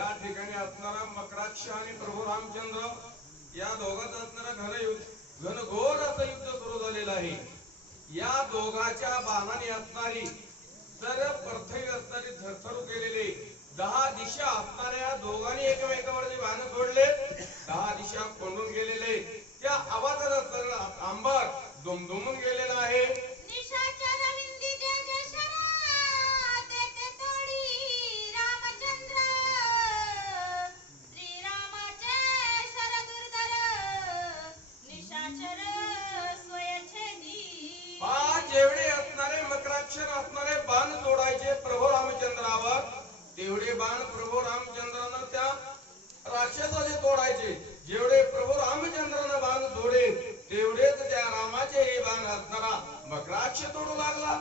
या ठिकाणी असणारा मकराक्ष आणि प्रभू रामचंद्र या दोघात असणारा घन युद्ध घनघोर असं युद्ध सुरू झालेलं आहे. या दोघाच्या बाणाने असणारी सर्व पृथ्वी असणारी थरथरू केलेले दहा दिशा असणाऱ्या दोघांनी एकमेकावरती बाण सोडले. दहा दिशा कोंडून गेले. रामचंद्रावर तेवढे बाण प्रभू रामचंद्रानं त्या राक्षसाचे तोडायचे जेवढे प्रभू रामचंद्रानं बाण तोडे तेवढेच त्या रामाचे हे बाण असणारा मग राक्ष तोडू लागला.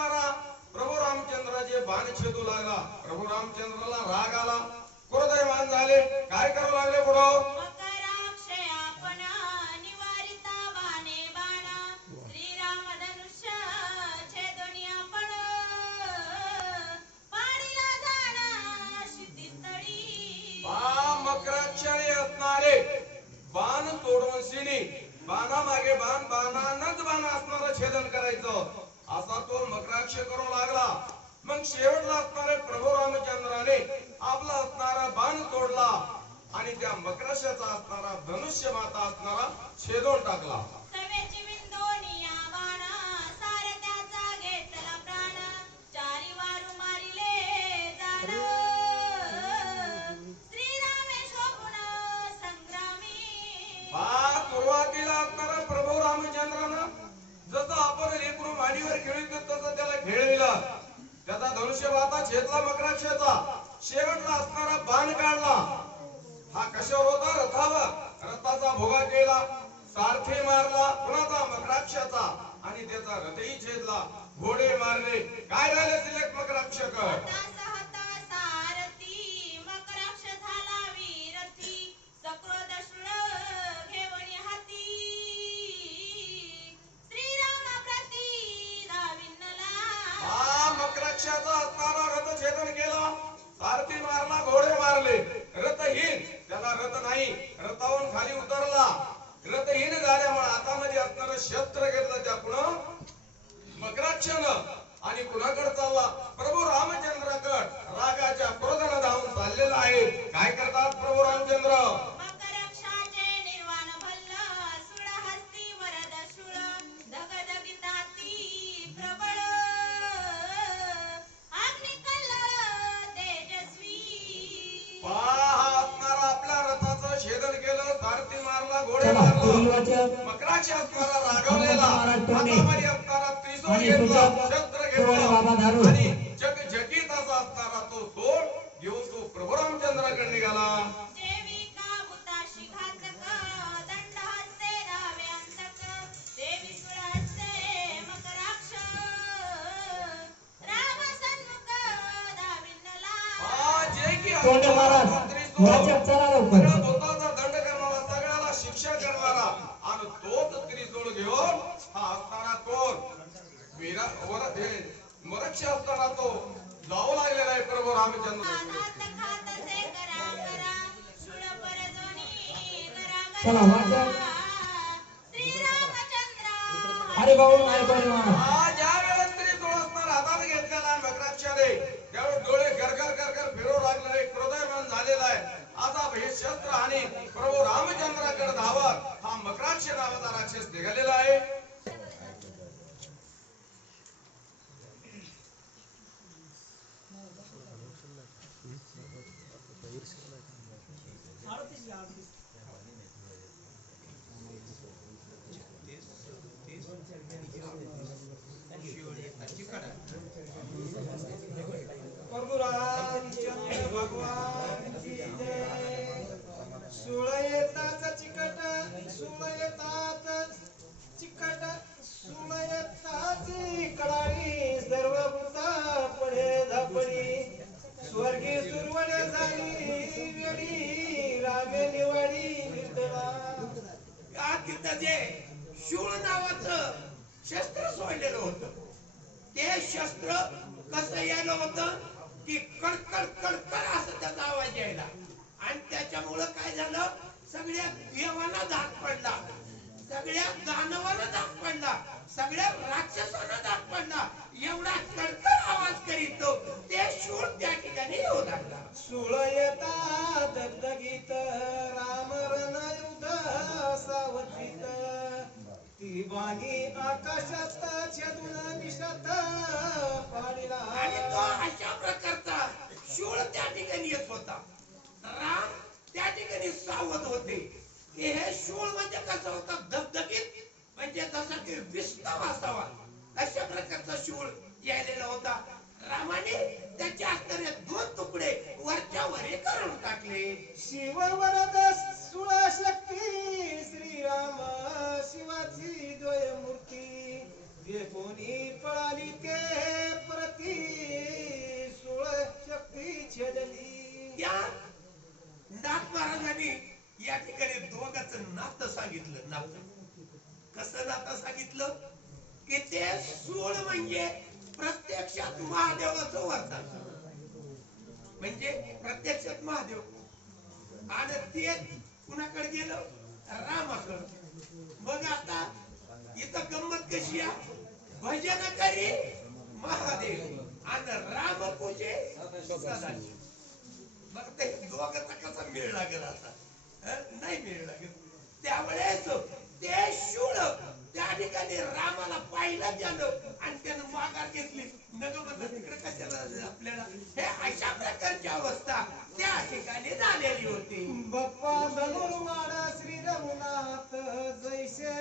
असणारा प्रभू रामचंद्राचे बाण छेदू लागला. प्रभू रामचंद्राला राग आला. क्रोधयमान झाले. काय करू लागले पुढं? बाणे बाण श्रीराम धनुष्य छेदोनी आपण पाणीला जाणा शितीस्थळी बा मकराक्षरी असणारे बाण तोडून शिणी बाणा मागे बाण बाणानच बाण असणारं छेदन करायचं असा तो करू लागला. मग शेवटला असणारे प्रभू रामचंद्राने आपला असणारा बाण तोडला आणि त्या मकराशाचा असणारा धनुष्य माता असणारा छेदून टाकला. भोगा केला सारथी मारला कुणाचा मकराक्षाचा? आणि त्याचा रथही छेदला. घोडे मारले. काय झाले तिलक मकराक्षक? हा मकराक्षाचा असणारा रथ छेदन केला. सारथी मारला घोडे मारले. रथहीन त्याला रथ नाही रथावरून खाली उतरला. रथहीन झाल्यामुळे हातामध्ये असणार शस्त्र घेतलं त्या पुढं. मकराक्षानं आणि कुणाकडे चालला? प्रभू रामचंद्राकड. रागाच्या क्रोधानं धावून चाललेला आहे. काय करतात प्रभू रामचंद्र? घोडे चला मारला पुढील वाचक मकराची असणारा रागवलेला. हातामध्ये असणारा त्रिशूळ आणि घेतला. सूचक शस्त्र शिवाजी बाबा घेतला धारू. आणि जगजगीत असा असणारा तो सोड घेऊन तो प्रभू रामचंद्राकडे निघाला. देवी का भूताशी घातक दंड हस्ते रावे अंतक देवी सुळ हस्ते मकराक्ष. राम सन्मुख दाविनला हा, जे की तोंडे महाराज वाचक चला लवकर सगळ्या भूताचा दंड करणारा सगळ्याला शिक्षा करणारा आणि तोच त्रिशूळ घेऊन हा असणारा कोण वीरा वर हे मरक्ष असणारा तो जाऊ लागलेला आहे प्रभू रामचंद्र. हात खातसे करा करा शूळ परजोनी करा चला, करा वाचा. श्रीरामचंद्र अरे भाऊ नाही कोणी म्हणा हा ज्या वेळेस तरी तो असणार हातात घेतलेला आहे मकराक्षाने त्यावेळेस डोळे गरगर गरगर फिरू लागलेले आहे, क्रोधयमान झालेला आहे आता हे शस्त्र आणि प्रभू रामचंद्राकडे धावत हा मकराक्ष नावाचा राक्षस निघालेला आहे प्रभू शस्त्र सोडलेलं होतं. ते शस्त्र कसं यायला होतं? की कडकड कडकड असं त्याचा आवाज यायला. आणि त्याच्यामुळं काय झालं? सगळ्या देवाला धाक पडला. सगळ्या दानवाला धाक पडला. सगळ्या राक्षसांना धाक पडला. एवढा कडकड आवाज करीत तो ते शूळ त्या ठिकाणी येऊ लागला. सुळ येता दगदगीत राम ती बाणी आकाशात छेदून निशात पाडीला. आणि तो अशा प्रकारचा शूळ त्या ठिकाणी येत होता. राम त्या ठिकाणी सावध होते. की हे शूळ म्हणजे कसं होतं? धगधगीत म्हणजे जसा की विस्तव असावा. अशा प्रकारचा शूळ यायलेला होता. रामाने त्याच्या हाताने दोन तुकडे वरच्या वरी करून टाकले. शिव वरद सुळ शक्ती श्रीराम. शिवाची द्वय मूर्ती जे कोणी पळाली ते प्रती सुळ शक्ती छेदली. त्या नाथ महाराजांनी या ठिकाणी दोघाच नातं सांगितलं नात. कसं नातं सांगितलं? की ते सूळ म्हणजे प्रत्यक्षात महादेवाचं वरदान. म्हणजे प्रत्यक्षात महादेव. आणि ते कुणाकडे गेलं? रामाकडे. मग आता इथं गंमत कशी आहे? भजन करी महादेव. आणि राम पूजे सदाशिव. मग ते दोघांचा कसा मेळ लागेल आता? नाही मेळ लागेल. त्यावेळेस ते शूळ त्या ठिकाणी रामाला पाहिलं गेलं आणि त्यानं माघार घेतली नग म्हणलं तिकडे कशाला आपल्याला हे अशा प्रकारची अवस्था त्या ठिकाणी झालेली होती बाप्पा धनुर्वाड श्री रघुनाथ जैसे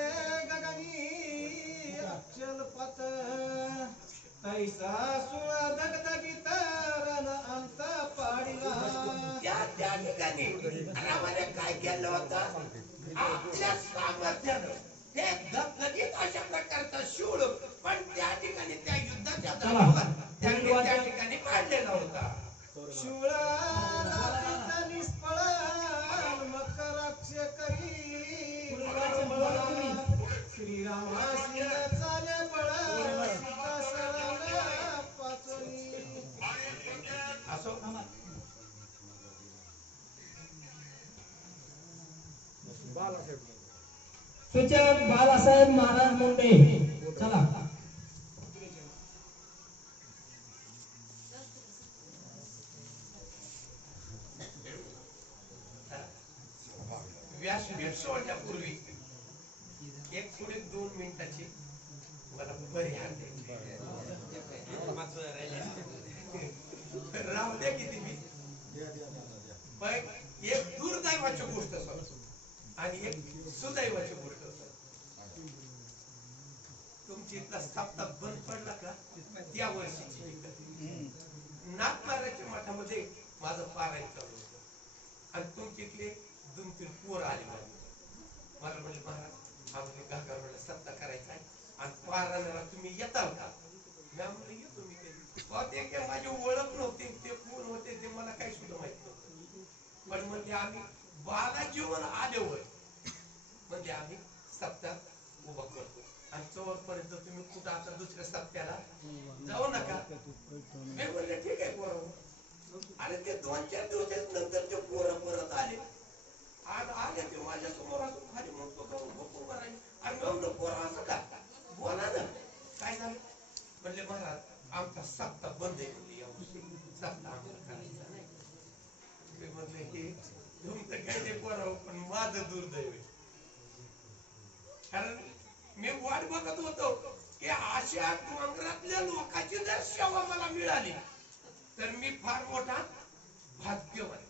गगनी अक्षल पत तैसा सुळ दगदगीत रण अंत पाडिला। त्या त्या ठिकाणी रामाने काय केलं होतं? आपल्या सामर्थ्यानं हे धगधगीत अशा प्रकारचा शूळ पण त्या ठिकाणी त्या युद्धाच्या दरम्यान त्यांनी त्या ठिकाणी काढलेला होता. शूळ निष्फळ मकराक्ष करी. श्रीरामाशी सूचक बाळासाहेब महाराज मुंडे. चला. व्यासपीठ सोडण्यापूर्वी एक पुढे दोन मिनिटाची मला परिहार द्यायची राहू द्या किती मी. पण एक दुर्दैवाची गोष्ट आणि एक सुदैवाची गोष्ट. तुमची इथला बंद पडला का? त्या वर्षीची. नागपाराच्या मठामध्ये माझं पारायण चालू होतं. आणि तुमच्या इथले दोन तीन पोर आले माझे. मला म्हणले महाराज आम्ही गागा म्हणलं सत्ता करायचा आहे. आणि पारायणाला तुम्ही येताल का? मी म्हणलं येतो मी ते काय माझी ओळख नव्हती. ते कोण होते ते मला काही सुद्धा माहीत नव्हतं. पण म्हणजे आम्ही बाला जीवन आले होय म्हणजे आम्ही सप्ताह आणि चोरपर्यंत तुम्ही कुठं आता दुसऱ्या सप्त्याला जाऊ नका. मी म्हणले ठीक आहे पोरं. आणि ते दोन चार दिवस नंतर ते पोरं परत आले. आज आले ते माझ्यासमोर असं खाली म्हणतो का बघू बरं आणि म्हणलं पोरं असं का? बोला ना. काय झालं? म्हणले महाराज आमचा सप्ताह बंद आहे म्हणले यावर्षी सप्ताह आम्हाला करायचा नाही. म्हणले हे तुमचं काय ते पोरं पण माझं दुर्दैव आहे कारण मी वाट बघत होतो की अशा डोंगरातल्या लोकांची जर सेवा मला मिळाली तर मी फार मोठा भाग्यवान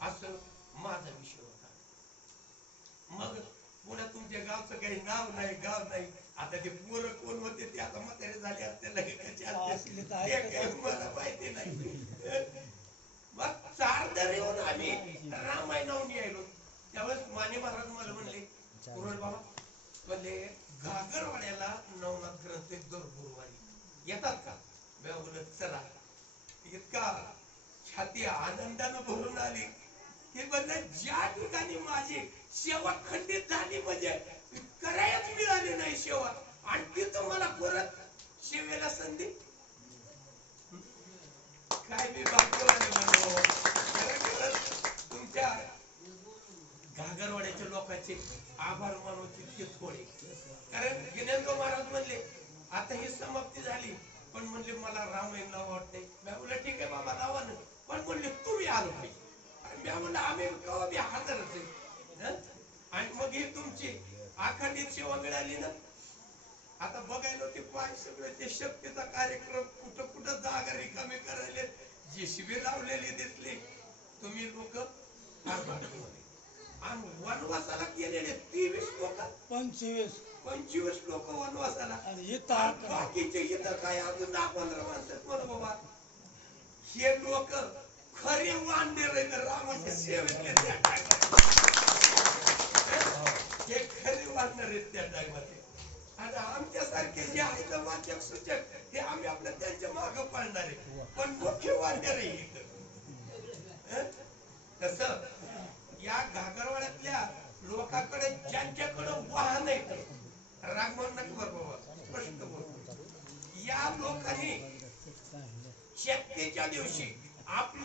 असं माझा विषय होता. मग पुन्हा तुमच्या गावचं काही नाव नाही गाव नाही. आता ते पोरं कोण होते ते आता म्हातारे झाले असते लगेच मला माहिती नाही. मग चार दर येऊन आम्ही रामायणाहून यायलो. त्यावेळेस माने महाराज मला म्हणले पुरण बाबा म्हणले घागरवाड्याला नवनाथ ग्रंथ एक दर गुरुवारी. येतात का? मी चला. इतका छाती आनंदानं भरून आली. की म्हणलं ज्या ठिकाणी माझी सेवा खंडित झाली म्हणजे करायच मिळाली नाही सेवा. आणखी तुम्हाला परत सेवेला संधी? काय मी भाग्यवाने म्हणलो तुमच्या घागरवाड्याच्या लोकांचे आभार मानव तितके थोडे. कारण गिनेंद्र महाराज म्हणले आता ही समाप्ती झाली. पण म्हणले मला रामायण नाव वाटतंय. मी म्हणलं ठीक आहे बाबा नावा ना. पण म्हणले तुम्ही आलो पाहिजे. मी म्हणलं आम्ही केव्हा मी हजर असेल? आणि मग ही तुमची अखंडित सेवा मिळाली ना? आता बघायला ते पाय सगळे ते शक्तीचा कार्यक्रम कुठं कुठं जागा रिकामी करायले जे शिबिर लावलेले दिसले. तुम्ही लोक आणि वनवासाला गेलेले तेवीस लोक. पंचवीस. पंचवीस लोक वनवासाला. आणि. बाकीचे इथं काय अजून दहा पंधरा माणसं कोण बाबा. हे लोक खरे वांडे रामाच्या सेवेतले त्या टायमात. हे खरे आहेत त्या टायमात आणि आमच्यासारखे जे आहेत वाचक सूचक हे आम्ही आपल्या त्यांच्या माग पाळणार. आहे पण मुख्य वाढणार आहे इथं हं? या घागरवाड्यातल्या लोकांकडे ज्यांच्याकडे वाहन आहे रागमन नका बाबा स्पष्ट बोलतो या लोकांनी शक्तीच्या दिवशी आपली